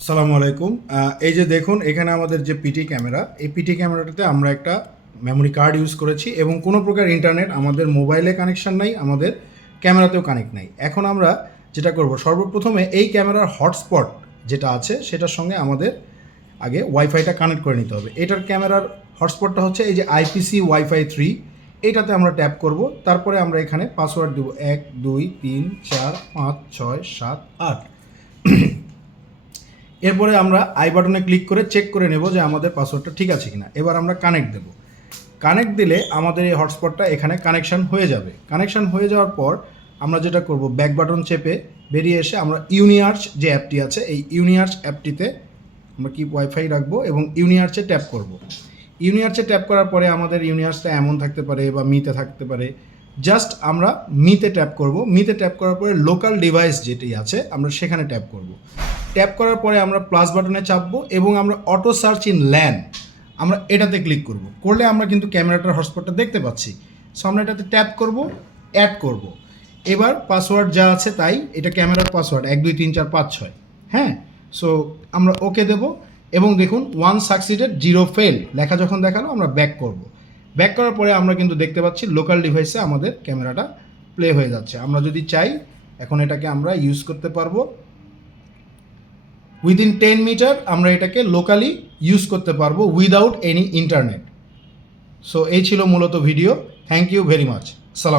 আসসালামু আলাইকুম। এই যে দেখুন এখানে আমাদের যে পিটি ক্যামেরা, এই পিটি ক্যামেরাটাতে আমরা একটা মেমোরি কার্ড ইউজ করেছি এবং কোনো প্রকার ইন্টারনেট আমাদের মোবাইলে কানেকশন নাই, আমাদের ক্যামেরাতেও কানেক্ট নাই। এখন আমরা যেটা করব, সর্বপ্রথমে এই ক্যামেরার হটস্পট যেটা আছে সেটার সঙ্গে আমাদের আগে ওয়াইফাইটা কানেক্ট করে নিতে হবে। এটার ক্যামেরার হটস্পটটা হচ্ছে এই যে আইপিসি ওয়াইফাই 3, এইটাতে আমরা ট্যাপ করব। তারপরে আমরা এখানে পাসওয়ার্ড দেবো 1 2 3 4 5 6 7 8। এরপরে আমরা আই বাটনে ক্লিক করে চেক করে নেব যে আমাদের পাসওয়ার্ডটা ঠিক আছে কিনা। এবার আমরা কানেক্ট দেব। কানেক্ট দিলে আমাদের এই হটস্পটটা এখানে কানেকশন হয়ে যাবে। কানেকশন হয়ে যাওয়ার পর আমরা যেটা করব, ব্যাক বাটন চেপে বেরিয়ে এসে আমরা ইউনিআর্চ যে অ্যাপটি আছে, এই ইউনিআর্চ অ্যাপটিতে আমরা কি ওয়াইফাই রাখবো এবং ইউনিআর্চে ট্যাপ করব। ইউনিআর্চে ট্যাপ করার পরে আমাদের ইউনিআর্চটা এমন থাকতে পারে বা মিতে থাকতে পারে। জাস্ট আমরা মিতে ট্যাপ করব। মিতে ট্যাপ করার পরে লোকাল ডিভাইস যেটি আছে আমরা সেখানে ট্যাপ করব। ট্যাপ করার পরে আমরা প্লাস বাটনে চাপবো এবং আমরা অটো সার্চ ইন ল্যান আমরা এটাতে ক্লিক করব। করলে আমরা কিন্তু ক্যামেরাটার হটস্পটটা দেখতে পাচ্ছি। সো আমরা এটাতে ট্যাপ করব, অ্যাড করব। এবার পাসওয়ার্ড যা আছে তাই, এটা ক্যামেরার পাসওয়ার্ড 1 2 3 4 5 6। হ্যাঁ, সো আমরা ওকে দেব এবং দেখুন 1 সাকসিডেড 0 ফেল লেখা যখন দেখালো আমরা ব্যাক করব। ব্যাক করার পরে আমরা কিন্তু দেখতে পাচ্ছি লোকাল ডিভাইসে আমাদের ক্যামেরাটা প্লে হয়ে যাচ্ছে। আমরা যদি চাই এখন এটাকে আমরা ইউজ করতে পারবো। উইদিন 10 মিটার আমরা এটাকে লোকালি ইউজ করতে পারবো উইদাউট এনি ইন্টারনেট। সো এই ছিল মূলত video. Thank you very much. সালাম।